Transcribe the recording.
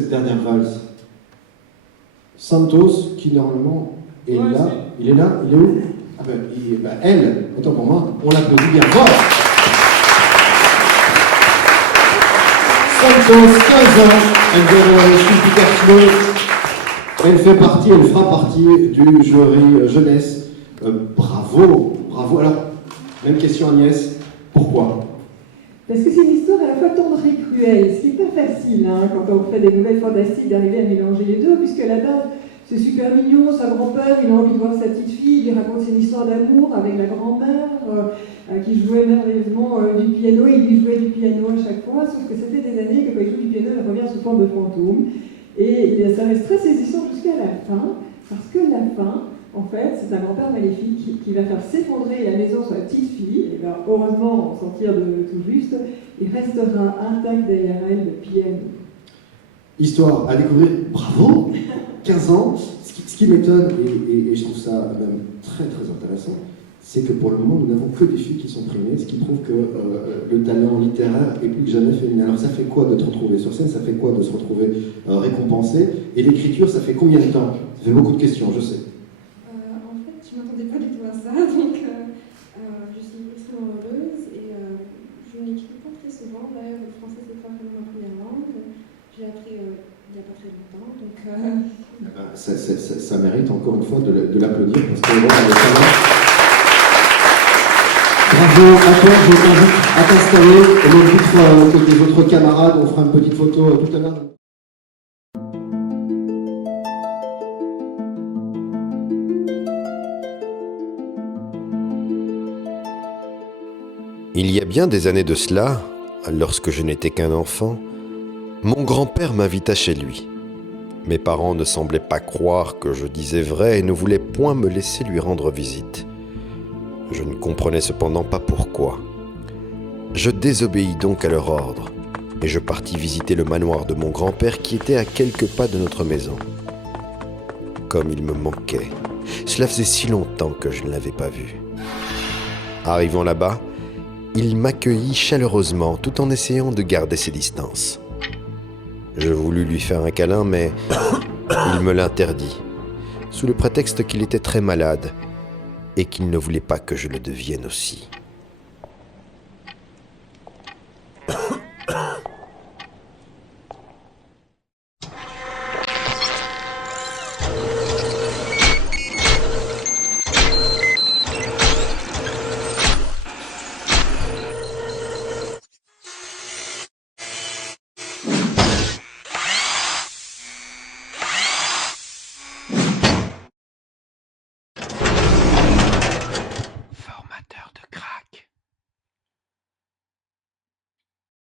cette dernière valse? Santos, qui normalement est Ouais, là. Il est là? Il est où? Ah ben, elle, autant pour moi, on l'applaudit bien fort. Santos, 15 ans, elle vient de Sucre. Elle fait partie, elle fera partie du jury jeunesse. Bravo, bravo. Alors, même question Agnès, pourquoi? Parce que c'est une histoire à la fois tendre et cruelle, ce qui n'est pas facile quand on fait des nouvelles fantastiques d'arriver à mélanger les deux, puisque à la base, c'est super mignon, sa grand-père, il a envie de voir sa petite fille, il lui raconte une histoire d'amour avec la grand-mère qui jouait merveilleusement du piano, et il lui jouait du piano à chaque fois, sauf que ça fait des années que quand il joue du piano, il revient sous forme de fantôme. Et ça reste très saisissant jusqu'à la fin, parce que la fin, en fait, c'est un grand-père maléfique qui va faire s'effondrer la maison sur la petite fille, et va heureusement en sortir de tout juste, et restera intact derrière elle le piano. Histoire à découvrir, bravo, 15 ans. Ce qui m'étonne, et je trouve ça même très très intéressant, c'est que pour le moment, nous n'avons que des filles qui sont primées, ce qui prouve que le talent littéraire est plus que jamais féminin. Alors ça fait quoi de te retrouver sur scène? Ça fait quoi de se retrouver récompensé? Et l'écriture, ça fait combien de temps? Ça fait beaucoup de questions, je sais. En fait, je ne m'attendais pas du tout à ça, donc je suis extrêmement heureuse et je n'écris pas très souvent. D'ailleurs, le français, c'est pas vraiment ma première langue. J'ai appris il n'y a pas très longtemps, donc... Ça mérite encore une fois de l'applaudir, parce que vraiment, le talent... Bravo à toi, je t'invite à t'installer, et même titre que des autres camarades, on fera une petite photo tout à l'heure. Il y a bien des années de cela, lorsque je n'étais qu'un enfant, mon grand-père m'invita chez lui. Mes parents ne semblaient pas croire que je disais vrai et ne voulaient point me laisser lui rendre visite. Je ne comprenais cependant pas pourquoi. Je désobéis donc à leur ordre et je partis visiter le manoir de mon grand-père qui était à quelques pas de notre maison. Comme il me manquait, cela faisait si longtemps que je ne l'avais pas vu. Arrivant là-bas, il m'accueillit chaleureusement tout en essayant de garder ses distances. Je voulus lui faire un câlin, mais il me l'interdit, sous le prétexte qu'il était très malade et qu'il ne voulait pas que je le devienne aussi.